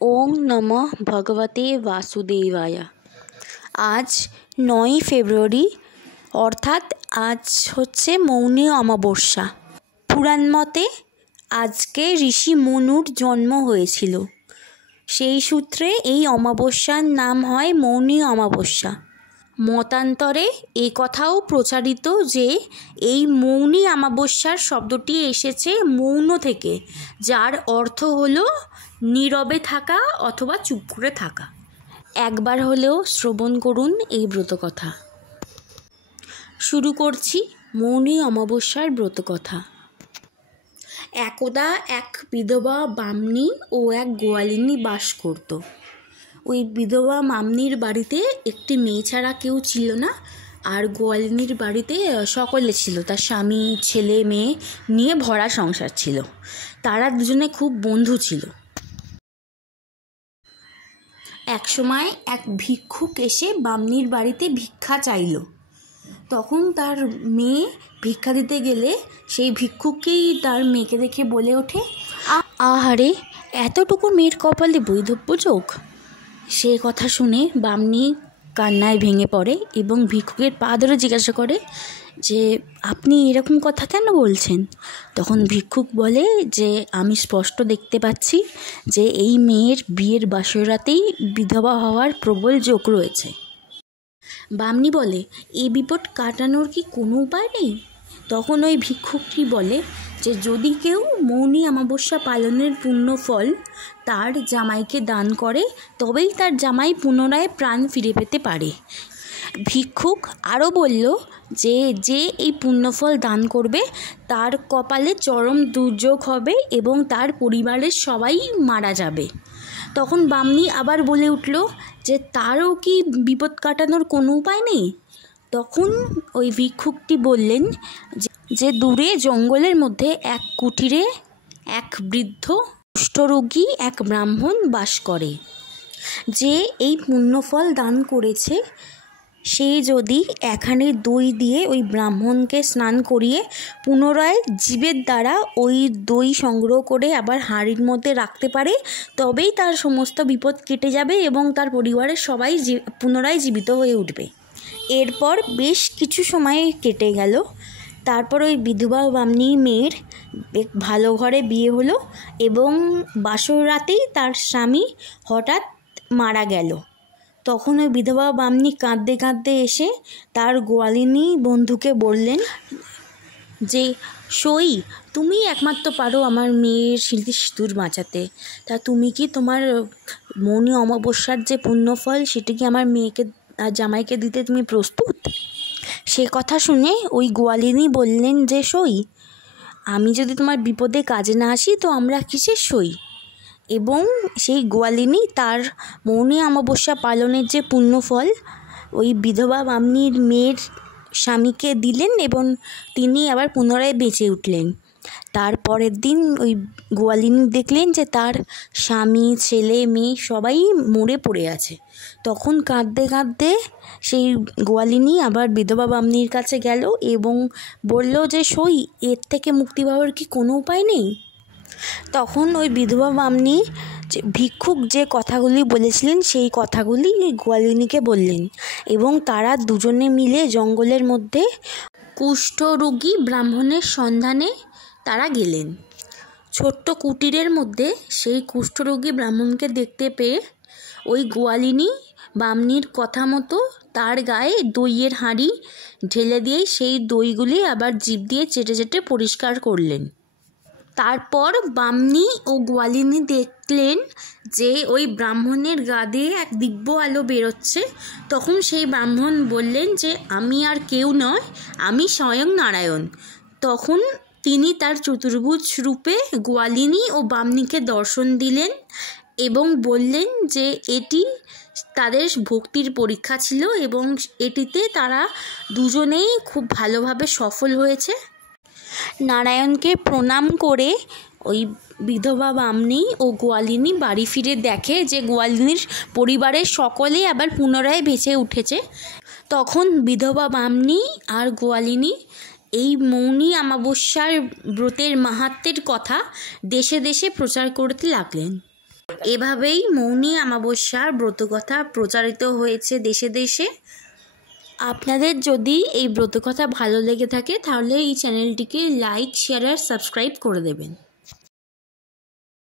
ওং নমঃ ভগবতে বাসুদেবায়। আজ 9ই ফেব্রুয়ারি, অর্থাৎ আজ হচ্ছে মৌনী অমাবস্যা। পুরাণ মতে আজকে ঋষি মনুর জন্ম হয়েছিল। সেই সূত্রে এই অমাবস্যার নাম হয় মৌনী অমাবস্যা। মতান্তরে এ কথাও প্রচারিত যে এই মৌনী অমাবস্যার শব্দটি এসেছে মৌন থেকে, যার অর্থ হলো নীরবে থাকা অথবা চুপ করে থাকা। একবার হলেও শ্রবণ করুন এই ব্রতকথা। শুরু করছি মৌনী অমাবস্যার ব্রতকথা। একদা এক বিধবা বামনী ও এক গোয়ালিনী বাস করত। ওই বিধবা মামনির বাড়িতে একটি মেয়ে ছাড়া কেউ ছিল না, আর গোয়ালিনীর বাড়িতে সকলে ছিল। তার স্বামী, ছেলে, মেয়ে নিয়ে ভরা সংসার ছিল। তারা দুজনে খুব বন্ধু ছিল। একসময় এক ভিক্ষুক এসে বামনির বাড়িতে ভিক্ষা চাইল। তখন তার মেয়ে ভিক্ষা দিতে গেলে সেই ভিক্ষুককেই তার মেয়েকে দেখে বলে ওঠে, আহারে, এতটুকু মেয়ের কপালে বৈধব্য যোগ। সে কথা শুনে বামনি কান্নায় ভেঙে পড়ে এবং ভিক্ষুকের পা ধরে জিজ্ঞাসা করে যে আপনি এরকম কথা কেন বলছেন। তখন ভিক্ষুক বলে যে আমি স্পষ্ট দেখতে পাচ্ছি যে এই মেয়ের বিয়ের বাসরাতেই বিধবা হওয়ার প্রবল যোগ রয়েছে। বামনি বলে, এই বিপদ কাটানোর কি কোনো উপায় নেই? তখন ওই ভিক্ষুকটি বলে যে যদি কেউ মৌনী অমাবস্যা পালনের পুণ্য ফল তার জামাইকে দান করে, তবেই তার জামাই পুনরায় প্রাণ ফিরে পেতে পারে। ভিক্ষুক আরও বলল যে যে এই পুণ্যফল দান করবে তার কপালে চরম দুর্যোগ হবে এবং তার পরিবারের সবাই মারা যাবে। তখন বামনি আবার বলে উঠল যে তারও কি বিপদ কাটানোর কোনো উপায় নেই? তখন ওই ভিক্ষুকটি বললেন যে দূরে জঙ্গলের মধ্যে এক কুটিরে এক বৃদ্ধ কুষ্ঠরোগী এক ব্রাহ্মণ বাস করে। যে এই পুণ্যফল দান করেছে সে যদি এখানে দই দিয়ে ওই ব্রাহ্মণকে স্নান করিয়ে পুনরায় জীবের দ্বারা ওই দই সংগ্রহ করে আবার হাঁড়ির মধ্যে রাখতে পারে, তবেই তার সমস্ত বিপদ কেটে যাবে এবং তার পরিবারের সবাই পুনরায় জীবিত হয়ে উঠবে। এরপর বেশ কিছু সময় কেটে গেল। তারপর ওই বিধবা বামনী মেয়ের ভালো ঘরে বিয়ে হলো এবং বাসর রাতেই তার স্বামী হঠাৎ মারা গেল। তখন ওই বিধবা বামনী কাঁদতে কাঁদতে এসে তার গোয়ালিনী বন্ধুকে বললেন যে সই, তুমি একমাত্র পারো আমার মেয়ের স্মৃতি সিঁদুর বাঁচাতে। তা তুমি কি তোমার মৌনী অমাবস্যার যে পুণ্যফল সেটি কি আমার মেয়েকে জামাইকে দিতে তুমি প্রস্তুত? সে কথা শুনে ওই গোয়ালিনী বললেন যে সই, আমি যদি তোমার বিপদে কাজে না আসি তো আমরা কিসের সই? এবং সেই গোয়ালিনী তার মৌনী অমাবস্যা পালনের যে পুণ্যফল ওই বিধবা বামনীর মেয়ের স্বামীকে দিলেন এবং তিনি আবার পুনরায় বেঁচে উঠলেন। তারপরের দিন ওই গোয়ালিনী দেখলেন যে তার স্বামী, ছেলে, মেয়ে সবাই মরে পড়ে আছে। তখন কাঁদতে কাঁদতে সেই গোয়ালিনী আবার বিধবা বামনীর কাছে গেল এবং বলল যে সই, এর থেকে মুক্তি পাওয়ার কি কোনো উপায় নেই? তখন ওই বিধবা বামনী ভিক্ষুক যে কথাগুলি বলেছিলেন সেই কথাগুলি গোয়ালিনীকে বললেন এবং তারা দুজনে মিলে জঙ্গলের মধ্যে কুষ্ঠরোগী ব্রাহ্মণের সন্ধানে তারা গেলেন। ছোট্ট কুটিরের মধ্যে সেই কুষ্ঠরোগী ব্রাহ্মণকে দেখতে পেয়ে ওই গোয়ালিনী বামনির কথা মতো তার গায়ে দইয়ের হাঁড়ি ঢেলে দিয়ে সেই দইগুলি আবার জিভ দিয়ে চেটে চেটে পরিষ্কার করলেন। তারপর বামনি ও গোয়ালিনী দেখলেন যে ওই ব্রাহ্মণের গা দিয়ে এক দিব্য আলো বেরোচ্ছে। তখন সেই ব্রাহ্মণ বললেন যে আমি আর কেউ নয়, আমি স্বয়ং নারায়ণ। তখন তিনি তার চতুর্ভুজ রূপে গোয়ালিনী ও বামনিকে দর্শন দিলেন এবং বললেন যে এটি তাদের ভক্তির পরীক্ষা ছিল এবং এটিতে তারা দুজনেই খুব ভালোভাবে সফল হয়েছে। নারায়ণকে প্রণাম করে ওই বিধবা বামনী ও গোয়ালিনী বাড়ি ফিরে দেখে যে গোয়ালিনীর পরিবারের সকলেই আবার পুনরায় বেঁচে উঠেছে। তখন বিধবা বামনী আর গোয়ালিনী এই মৌনী অমাবস্যার ব্রতের মাহাত্ম্যের কথা দেশে দেশে প্রচার করতে লাগলেন। এভাবেই মৌনী অমাবস্যার ব্রতকথা প্রচারিত হয়েছে দেশে দেশে। আপনাদের যদি এই ব্রতকথা ভালো লেগে থাকে তাহলে এই চ্যানেলটিকে লাইক, শেয়ার আর সাবস্ক্রাইব করে দেবেন।